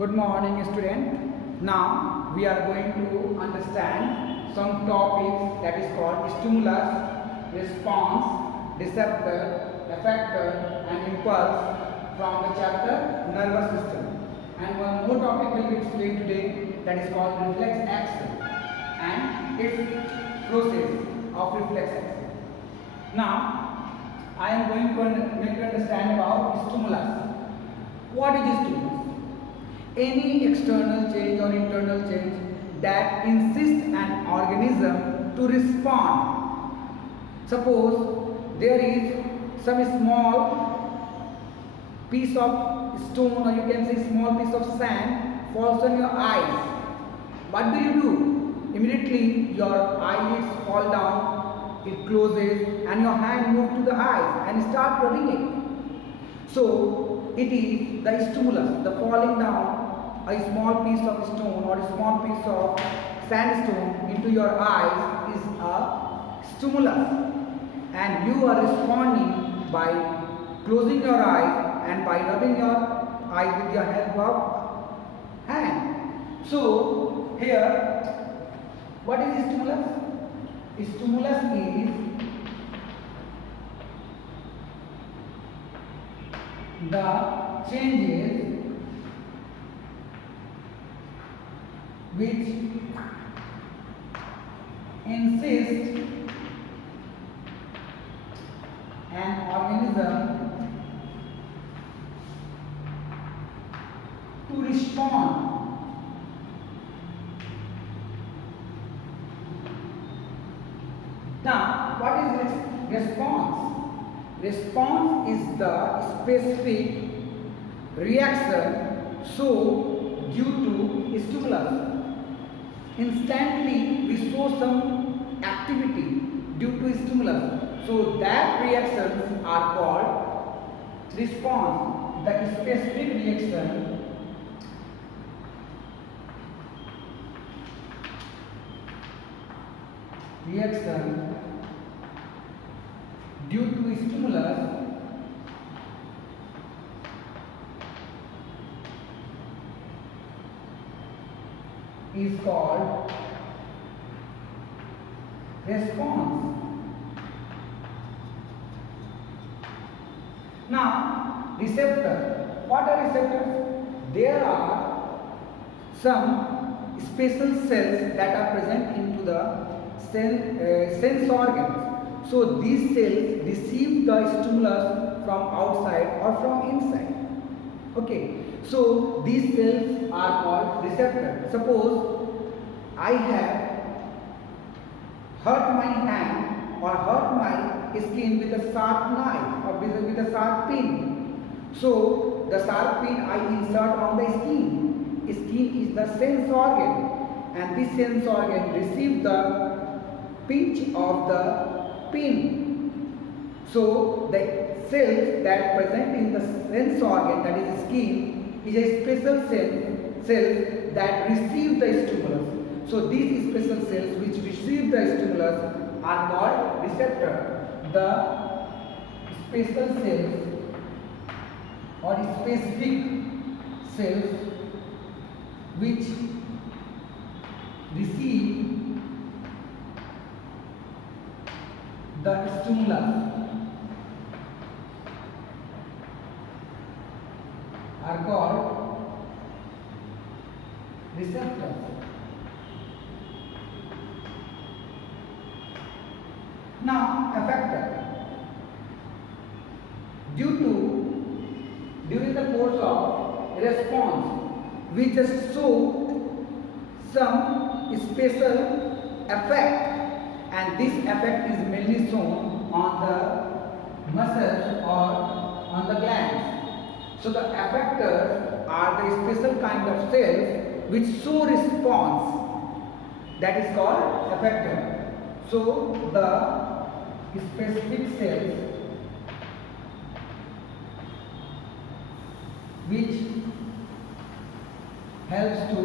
Good morning, student. Now we are going to understand some topics that is called stimulus, response, receptor, effector, and impulse from the chapter nervous system. And one more topic will be explained today, that is called reflex action and its process of reflex action. Now I am going to make you understand about stimulus. What is stimulus? Any external change or internal change that insists an organism to respond. Suppose there is some small piece of stone, or you can say small piece of sand falls on your eyes. What do? Immediately your eyelids fall down, it closes, and your hand moves to the eyes and start rubbing it. So it is the stimulus, the falling down a small piece of stone or a small piece of sandstone into your eyes is a stimulus, and you are responding by closing your eyes and by rubbing your eyes with your help of hand. So here, what is stimulus? Stimulus is the changes which insist an organism to respond. Now, what is response? Response is the specific reaction so due to stimulus. Instantly we show some activity due to stimulus. So that reactions are called response. The specific reaction due to stimulus is called response. Now, receptor. What are receptors? There are some special cells that are present into the sense organs. So these cells receive the stimulus from outside or from inside. Okay. So these cells are called receptors. Suppose I have hurt my hand or hurt my skin with a sharp knife or with a sharp pin. So the sharp pin I insert on the skin. Skin is the sense organ, and this sense organ receives the pinch of the pin. So the cells that present in the sense organ, that is skin, is a special cell that receive the stimulus. So these special cells which receive the stimulus are called receptor. The special cells or specific cells which receive the stimulus are called receptors. Now, effector. During the course of response, we just show some special effect, and this effect is mainly shown on the muscles or on the glands. So the effectors are the special kind of cells which show response, that is called effector. So the specific cells which helps to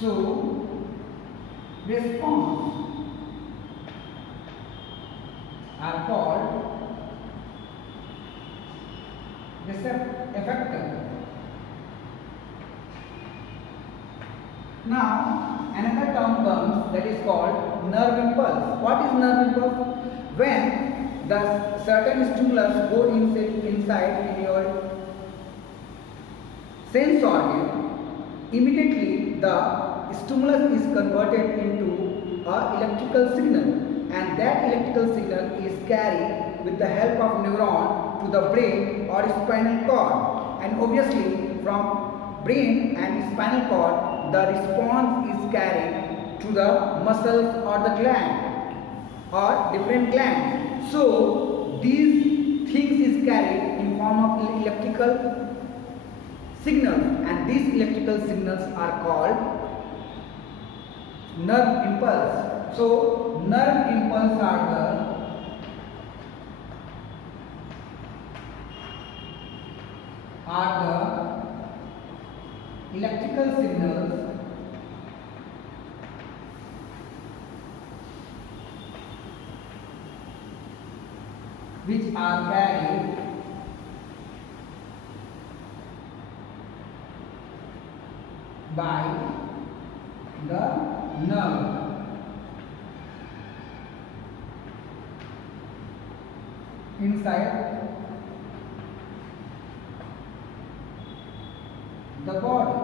show response are called effector. Now, another term comes that is called nerve impulse. What is nerve impulse? When the certain stimulus go inside in your sense organ, immediately the stimulus is converted into a electrical signal, and that electrical signal is carried with the help of neuron to the brain or spinal cord, and obviously from brain and spinal cord the response is carried to the muscles or the gland or different glands. So these things is carried in form of electrical signals, and these electrical signals are called nerve impulse. So nerve impulse are the electrical signals which are carried by the nerve. Inside the body.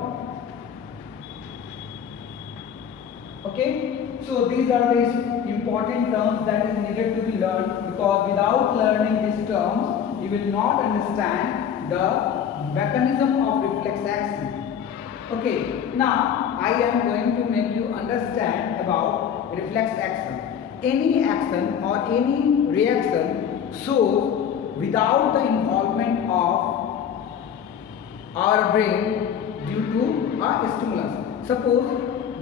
Okay, so these are the important terms that is needed to be learned, because without learning these terms you will not understand the mechanism of reflex action. Okay, now I am going to make you understand about reflex action. Any action or any reaction shows without the involvement of our brain due to a stimulus. Suppose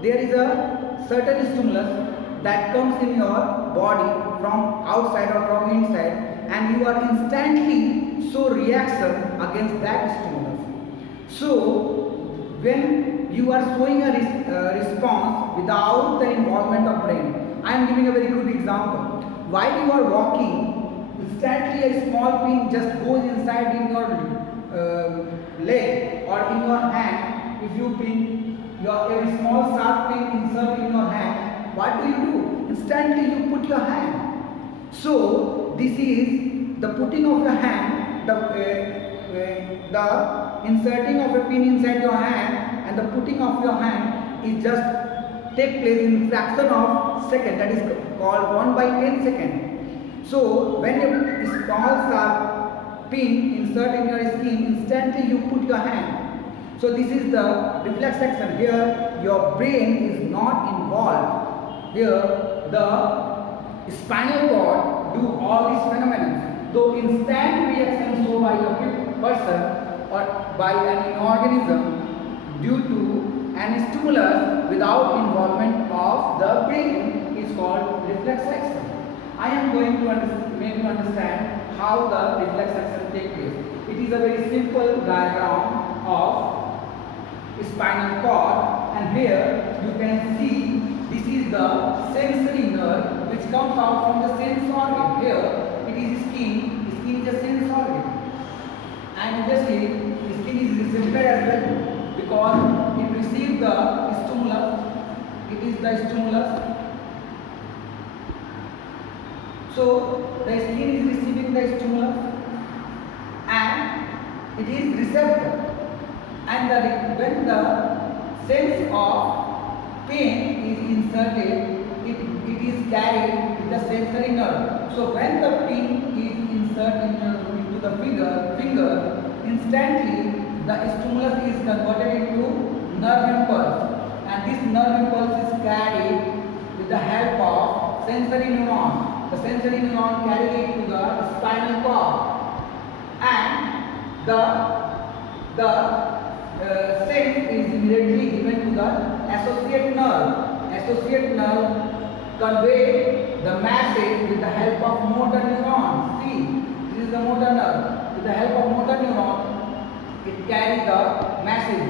there is a certain stimulus that comes in your body from outside or from inside, and you are instantly show reaction against that stimulus. So when you are showing a response without the involvement of brain, I am giving a very good example. While you are walking, instantly a small pin just goes inside in your leg or in your hand. If you pin a small sharp pin insert in your hand, what do? Instantly you put your hand. So this is the putting of your hand, the inserting of a pin inside your hand and the putting of your hand is just take place in fraction of second, that is called 1/10 second. So when a small sharp pin insert in your skin, instantly you put your hand. So this is the reflex action. Here your brain is not involved. Here the spinal cord do all these phenomena. So instant reaction shown by a person or by an organism due to an stimulus without involvement of the brain is called reflex action. I am going to make you understand how the reflex action takes place. It is a very simple diagram of spinal cord, and here you can see this is the sensory nerve which comes out from the sense organ. Here it is skin. Skin is a sense organ, and obviously skin is receptor as well, because it receives the stimulus. It is the stimulus. So the skin is receiving the stimulus and it is receptor. And when the sense of pain is inserted, it is carried with the sensory nerve. So when the pin is inserted into the finger, instantly the stimulus is converted into nerve impulse, and this nerve impulse is carried with the help of sensory neuron. The sensory neuron carry it to the spinal cord, and the sense is immediately given to the associate nerve. Associate nerve convey the message with the help of motor neuron. See, this is the motor nerve. With the help of motor neuron, it carries the message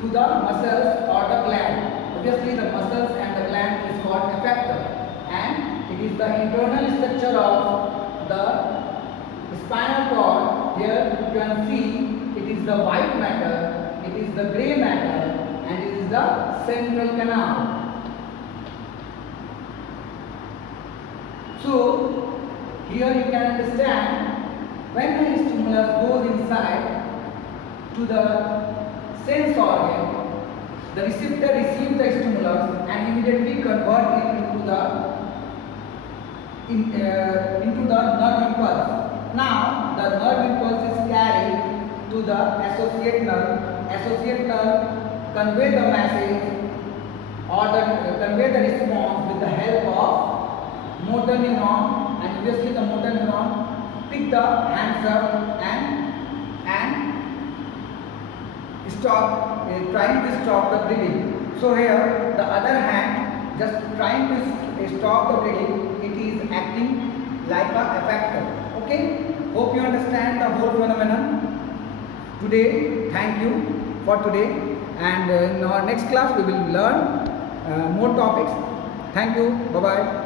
to the muscles or the gland. Obviously, the muscles and the gland is called effector, and it is the internal structure of the spinal cord. Here you can see it is the white matter, it is the grey matter, and it is the central canal. So here you can understand, when a stimulus goes inside to the sense organ, the receptor receives the stimulus and immediately convert it into the nerve impulse. Now the nerve impulse is carried to the associate nerve. Associate nerve convey the message or convey the response with the help of motor neuron, and obviously the motor neuron pick the hands up and stop, trying to stop the bleeding. So here the other hand just trying to stop the bleeding, it is acting like a effector. Okay, hope you understand the whole phenomenon today. Thank you for today, and in our next class we will learn more topics. Thank you. Bye bye.